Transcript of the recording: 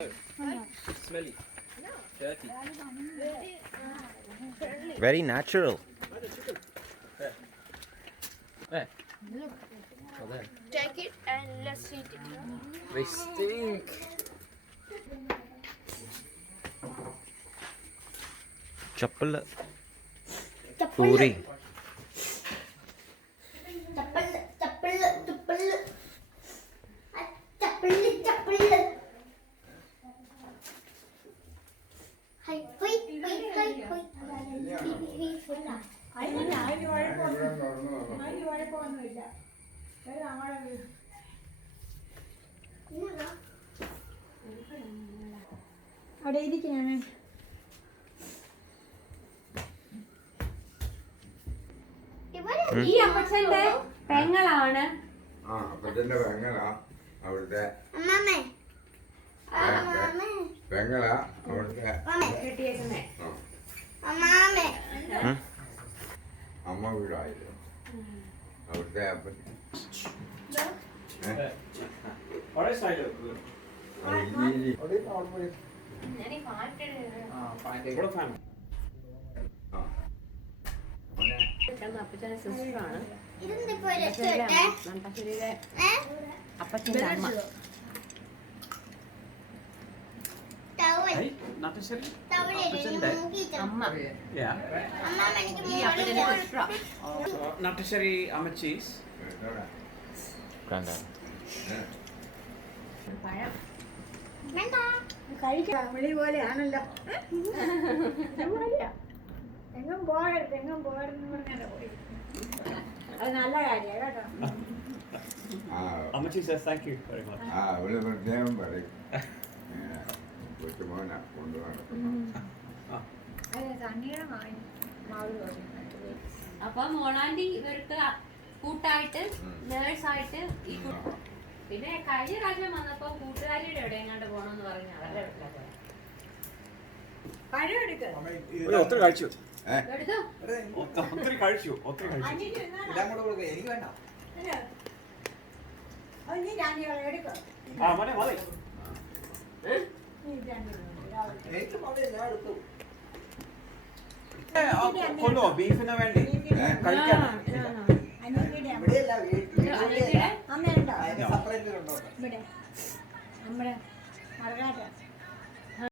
Smelly. Dirty. Very natural. Take it and let's eat it. They stink. Chappal. Puri. അവിടെ ഇരിക്കാണ്. ഈ അപ്പച്ചന്റെ പെങ്ങളാണ്. അപ്പച്ചന്റെ പെങ്ങളാ അവിടുത്തെ പെങ്ങളാ അവിടുത്തെ കെട്ടിയേക്കുന്നേ. അമ്മ വീടായിരുന്നു അവിടുത്തെ അപ്പച്ചൻ. What is side of What a fan. അപ്പച്ചന്റെ സിസ്റ്ററാണ്. അപ്പച്ചന്റെ അമ്മ. Hey, not necessarily. അമ്മ Yeah. ഈ അപ്പച്ചന്റെ സിസ്റ്ററാ. Not necessarily Amachis. Granddad. പഴം കഴിക്കാം വിളി പോലെയാണല്ലോ. എങ്ങും പോകരുത് എങ്ങും പോകരുതെന്ന് പറഞ്ഞാലോ പോയി. അത് നല്ല കാര്യമാണ് കേട്ടോ. Amachi says thank you very much. അവള് പ്രത്യേകം പറയും കൊച്ചുമോനെ കൊണ്ടുപോകണം. അത് തണ്ണീടെ മാവ് തോന്നി. അപ്പൊ മോളാൻഡി ഇവർക്ക് കൂട്ടായിട്ട് നേഴ്സായിട്ട് ഈ പിന്നെ കഴിഞ്ഞ പ്രാവശ്യം വന്നപ്പോ കൂട്ടുകാരിയുടെ എവിടെ എങ്ങാണ്ട് പോണെന്ന് പറഞ്ഞ് അവരുടെ വീട്ടിലൊക്കെ പഴം എടുക്ക്. ഒത്തിരി കഴിച്ചു. എടുത്തോ. ഒത്തിരി കഴിച്ചു. അഞ്ഞിട്ട് ഇരുന്നാലോ? എനിക്ക് വേണ്ട. അല്ല. അത് നീ രണ്ടുപേരും എടുക്കോ. ആ മോനെ മതി. നീ രണ്ടുപേരും കൊണ്ടുപോ ബീഫിന് വേണ്ടി കഴിക്കാൻ. അനിയത്തിയുടെ അമ്മയുണ്ടോ ഇവിടെ നമ്മുടെ മറുകാട്ട്